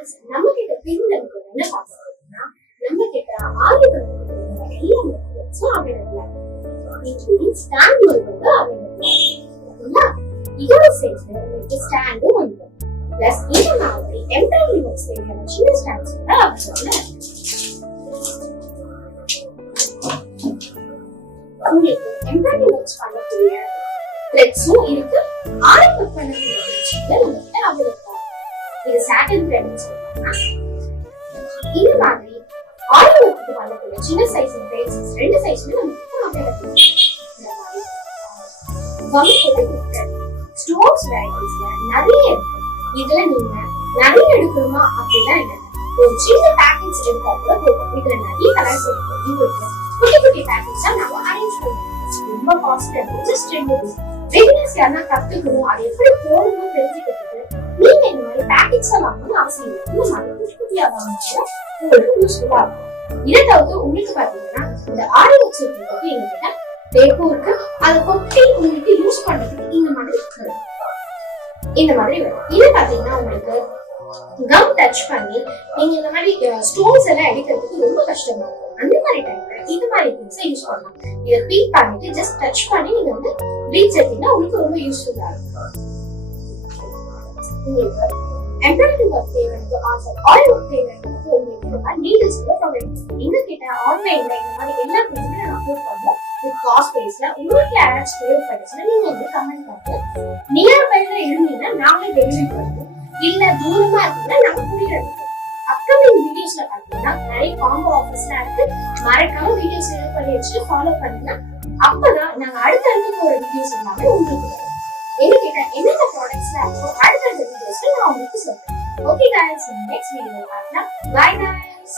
guys, நம்ம கிட்ட பெண்களுக்கு என்ன பார்க்கணும்னா நம்ம கிட்ட ஆயுதம் எல்லா மெத்தட்ஸும் அவைலபிளா இருக்கு. ஸ்டாண்ட் வந்து அவைலபிளா இருக்குங்களா? இதோட சேர்த்து உங்களுக்கு ஸ்டாண்டும் வந்து பிளஸ் இந்த மாதிரி எம்ப்ராய்டரி ஒர்க்ஸ் தேவையான சின்ன ஸ்டாண்ட்ஸ் கூட அவைலபிளா இருக்கு. உங்களுக்கு எம்ப்ராய்டரி ஒர்க்ஸ் பண்ணக்கூடிய த்ரெட்ஸும் இருக்கு. ஆரம்ப பண்ணக்கூடிய த்ரெட்ஸ்கள் நம்மகிட்ட அவைலபிளா இருக்கு. இது சாட்டின் த்ரெட்னு சொல்றாங்க. இந்த மாதிரி ஆரம்பத்துக்கு பண்ணக்கூடிய சின்ன சைஸ் த்ரெட்ஸ் ரெண்டு சைஸ்ல நம்மகிட்ட அவைலபிளா இருக்கு. இந்த மாதிரி வம்சோட ஸ்டோன்ஸ் வெரைட்டிஸ்ல நிறைய இருக்கு. இதுல நீங்க நிறைய எடுக்கணுமா அப்படிலாம் இல்லை. ஒரு சின்ன பேக்கெட்ஸ் எடுத்தா கூட போதும். இதுல நிறைய கலர்ஸ் இருக்கு. உங்களுக்கு குட்டி குட்டி பேக்கெட்ஸா நாம அரேஞ்ச் பண்ணுவோம். ரொம்ப காஸ்ட்லி, ஜஸ்ட் 2 ரூபாய். பிகினர்ஸ் யாரா கத்துக்கணும், அது எப்படி போடணும்னு தெரிஞ்சுக்கிறதுக்கு நீங்க இந்த மாதிரி பேக்கெட்ஸ் வாங்கணும்னு அவசியம் இல்லை. இந்த மாதிரி குட்டி குட்டியா வாங்கினா உங்களுக்கு யூஸ்ஃபுல்லா இருக்கும். இதை தவிர்த்து உங்களுக்கு பாத்தீங்கன்னா இந்த ஆரி ஒர்க்ஸ் பத்தி எங்ககிட்ட டேக்கும் இருக்கு. அதை கொட்டி உங்களுக்கு யூஸ் பண்றதுக்கு இந்த மாதிரி வரும். இது பாத்தீங்கன்னா உங்களுக்கு கம் டச் பண்ணி நீங்க இந்த மாதிரி ஸ்டோன்ஸ் எல்லாம் எடுக்கிறதுக்கு ரொம்ப கஷ்டமா இருக்கும். அந்த மாதிரி டைம்ல இந்த மாதிரி திங்ஸ் யூஸ் பண்ணலாம். இதை பீட் பண்ணிட்டு ஜஸ்ட் டச் பண்ணி நீங்க வந்து ப்ளீச் எடுத்தீங்கன்னா உங்களுக்கு ரொம்ப யூஸ்ஃபுல்லா இருக்கும். உங்களுக்கு எம்ப்ராய்டரி ஒர்க் தேவைக்கு ஆயில் ஒர்க் தேவைக்கு உங்களுக்கு நீடில்ஸ் ப்ரொவைட் எங்க கிட்ட ஆன்லைன்ல இந்த மாதிரி எல்லா திங்ஸுமே நான் அப்லோட் பண்ணுவோம். காஸ்ட் பேஸ்ல உங்களுக்கு யாராச்சும் தேவைப்படுச்சுன்னா நீங்க வந்து கமெண்ட் பண்ணுங்க. நியர் பைல இருந்தீங்கன்னா நாங்களே டெலிவரி பண்ணுவோம். இல்ல தூரமா இருக்கீங்கன்னா நாங்க கூட்டிட்டு வருவோம். அப்கமிங் வீடியோஸ்ல பாத்தீங்கன்னா நிறைய காம்போ ஆஃபர்ஸ்லாம் இருக்கு. மறக்காம வீடியோஸ் செலக்ட் பண்ணி வச்சுட்டு ஃபாலோ பண்ணுங்க. அப்பதான் நாங்க அடுத்தடுத்து போற வீடியோஸ் எல்லாமே உங்களுக்கு வரும். எங்ககிட்ட என்னென்ன ப்ராடக்ட்ஸ்லாம் இருக்கோ அடுத்தடுத்த வீடியோஸ்ல நான் உங்களுக்கு சொல்றேன். ஓகே गाइस, நெக்ஸ்ட் வீடியோல பார்க்கலாம். By guys.